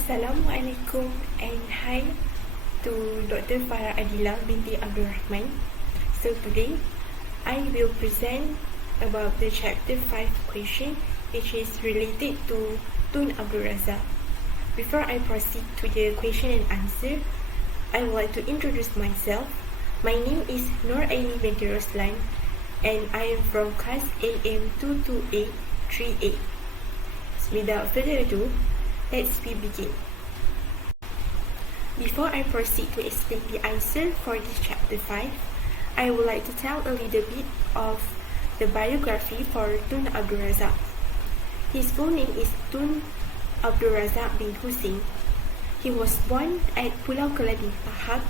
Assalamualaikum and hi to Dr. Farah Adila binti Abdul Rahman. So today I will present about the chapter 5 question which is related to Tun Abdul Razak. Before I proceed to the question and answer, I would like to introduce myself. My name is Nur Aini binti Roslan and I am from class AM22838. Without further ado, let's begin. Before I proceed to explain the answer for this chapter 5, I would like to tell a little bit of the biography for Tun Abdul Razak. His full name is Tun Abdul Razak bin Hussein. He was born at Pulau Keladi, Pahang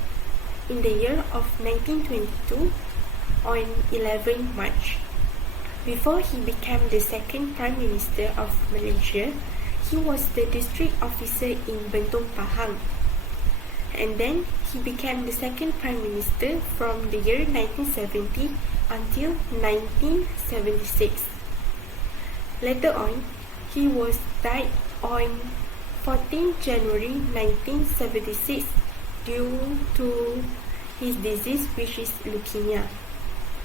in the year of 1922 on 11 March. Before he became the second Prime Minister of Malaysia, he was the district officer in Bentong, Pahang. And then he became the second Prime Minister from the year 1970 until 1976. Later on, he was died on 14 January 1976 due to his disease, which is leukemia.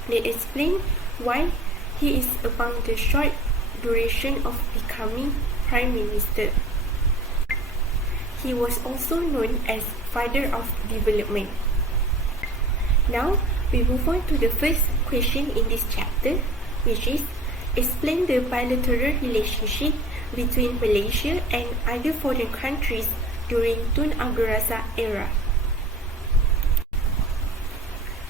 Let's explain why he is about the short duration of becoming Prime Minister. He was also known as Father of Development. Now, we move on to the first question in this chapter, which is explain the bilateral relationship between Malaysia and other foreign countries during Tun Abdul Razak era.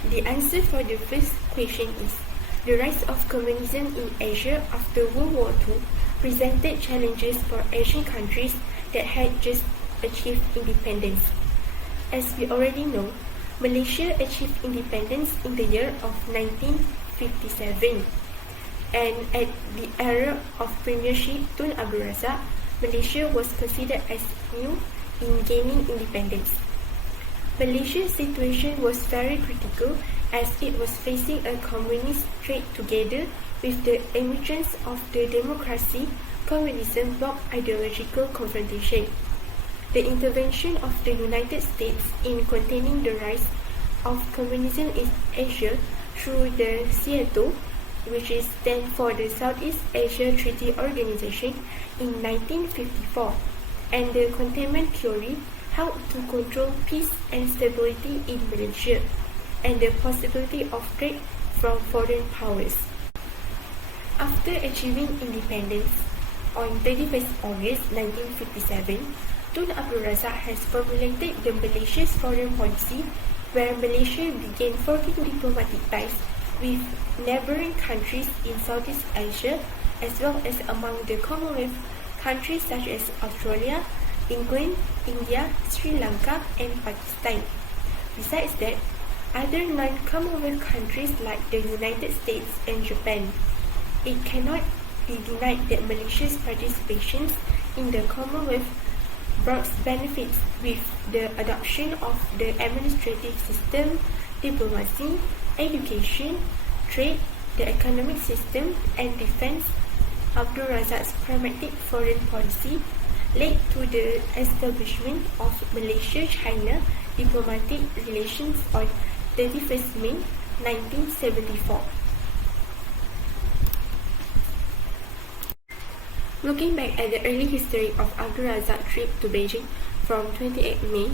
The answer for the first question is the rise of communism in Asia after World War II presented challenges for Asian countries that had just achieved independence. As we already know, Malaysia achieved independence in the year of 1957. And at the era of Premiership Tun Abdul Razak, Malaysia was considered as new in gaining independence. Malaysia's situation was very critical as it was facing a communist trade together with the emergence of the democracy-communism bloc ideological confrontation. The intervention of the United States in containing the rise of communism in Asia through the SEATO, which is stand for the Southeast Asia Treaty Organization, in 1954, and the containment theory helped to control peace and stability in Malaysia and the possibility of trade from foreign powers. After achieving independence on 31st August 1957, Tun Abdul Razak has formulated the Malaysia's foreign policy, where Malaysia began forging diplomatic ties with neighboring countries in Southeast Asia as well as among the Commonwealth countries such as Australia, England, India, Sri Lanka, and Pakistan. Besides that, other non-Commonwealth countries like the United States and Japan. It cannot be denied that Malaysia's participation in the Commonwealth brought benefits with the adoption of the administrative system, diplomacy, education, trade, the economic system, and defense. Abdul Razak's pragmatic foreign policy led to the establishment of Malaysia-China diplomatic relations on 31st May 1974. Looking back at the early history of Abdul Razak's trip to Beijing from 28 May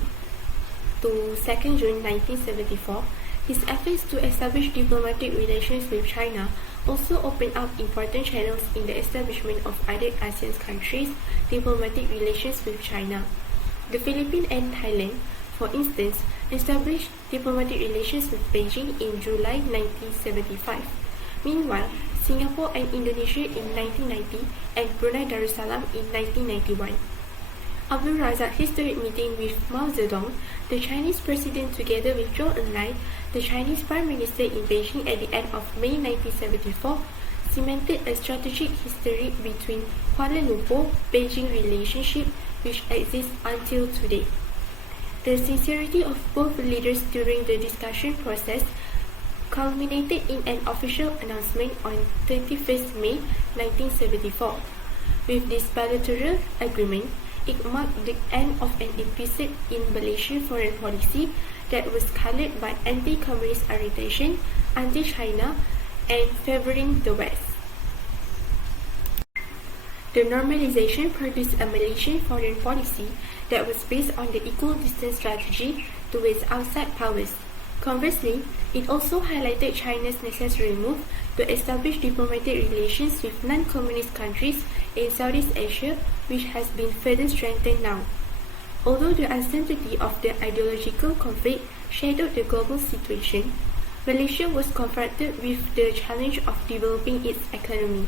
to 2 June 1974, his efforts to establish diplomatic relations with China also opened up important channels in the establishment of other ASEAN countries' diplomatic relations with China. The Philippines and Thailand, for instance, established diplomatic relations with Beijing in July 1975. Meanwhile, Singapore and Indonesia in 1990 and Brunei Darussalam in 1991. Abdul Razak's historic meeting with Mao Zedong, the Chinese president, together with Zhou Enlai, the Chinese Prime Minister, in Beijing at the end of May 1974, cemented a strategic history between Kuala Lumpur-Beijing relationship which exists until today. The sincerity of both leaders during the discussion process culminated in an official announcement on 31st May 1974. With this bilateral agreement, It marked the end of an episode in Malaysian foreign policy that was colored by anti-communist orientation, anti-China, and favoring the West. The normalization produced a Malaysian foreign policy that was based on the equal distance strategy towards outside powers. Conversely, it also highlighted China's necessary move to establish diplomatic relations with non-communist countries in Southeast Asia, which has been further strengthened now. Although the uncertainty of the ideological conflict shadowed the global situation, Malaysia was confronted with the challenge of developing its economy.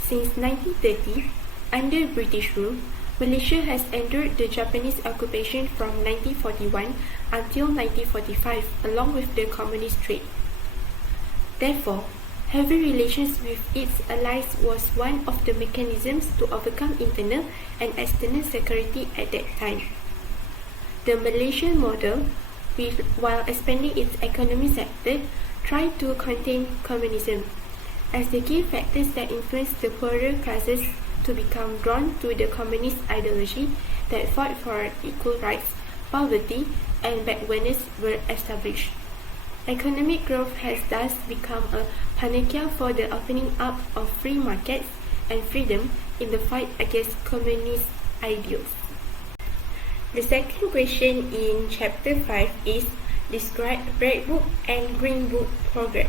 Since 1930, under British rule, Malaysia has endured the Japanese occupation from 1941 until 1945, along with the communist threat. Therefore, having relations with its allies was one of the mechanisms to overcome internal and external security at that time. The Malaysian model, while expanding its economic sector, tried to contain communism as the key factors that influenced the poorer classes to become drawn to the communist ideology that fought for equal rights, poverty, and backwardness were established. Economic growth has thus become a panacea for the opening up of free markets and freedom in the fight against communist ideals. The second question in Chapter 5 is describe Red Book and Green Book program.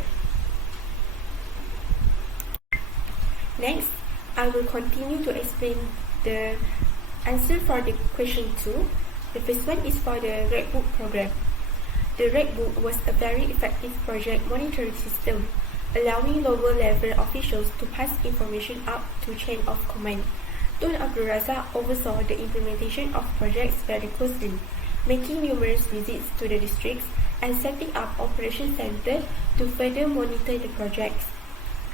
Next, I will continue to explain the answer for the question 2. The first one is for the Red Book program. The Red Book was a very effective project monitoring system, allowing lower level officials to pass information up to chain of command. Tun Abdul Razak oversaw the implementation of projects very closely, making numerous visits to the districts and setting up operation centers to further monitor the projects.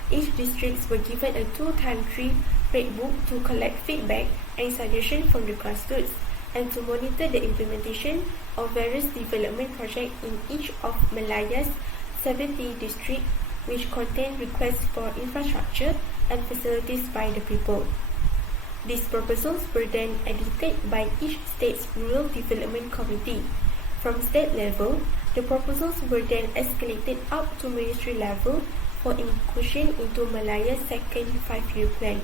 Each districts were given a 2x3 Red Book to collect feedback and suggestions from the grassroots and to monitor the implementation of various development projects in each of Malaya's 70 districts, which contain requests for infrastructure and facilities by the people. These proposals were then edited by each state's Rural Development Committee. From state level, the proposals were then escalated up to ministry level for inclusion into Malaya's second 5-year plan.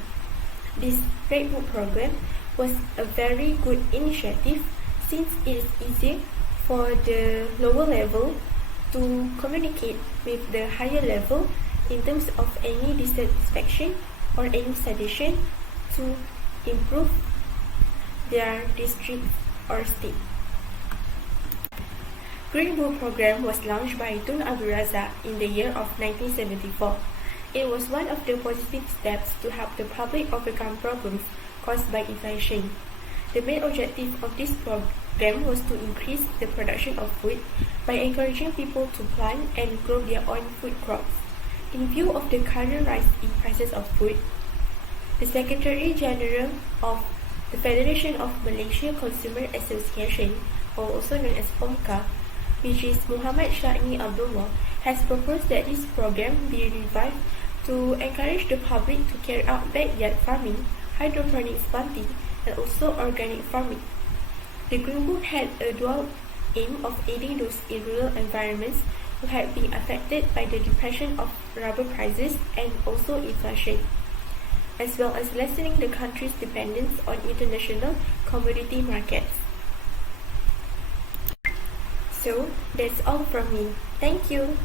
This Red Book program was a very good initiative since it is easier for the lower level to communicate with the higher level in terms of any dissatisfaction or any suggestion to improve their district or state. Green Book program was launched by Tun Abdul Razak in the year of 1974. It was one of the positive steps to help the public overcome problems caused by inflation. The main objective of this program was to increase the production of food by encouraging people to plant and grow their own food crops. In view of the current rise in prices of food, the Secretary General of the Federation of Malaysia Consumer Association, or also known as FOMCA, which is Muhammad Syahni Abdullah, has proposed that this program be revived to encourage the public to carry out backyard farming, hydroponics planting, and also organic farming. The Green Book had a dual aim of aiding those in rural environments who had been affected by the depression of rubber prices and also inflation, as well as lessening the country's dependence on international commodity markets. So, that's all from me. Thank you.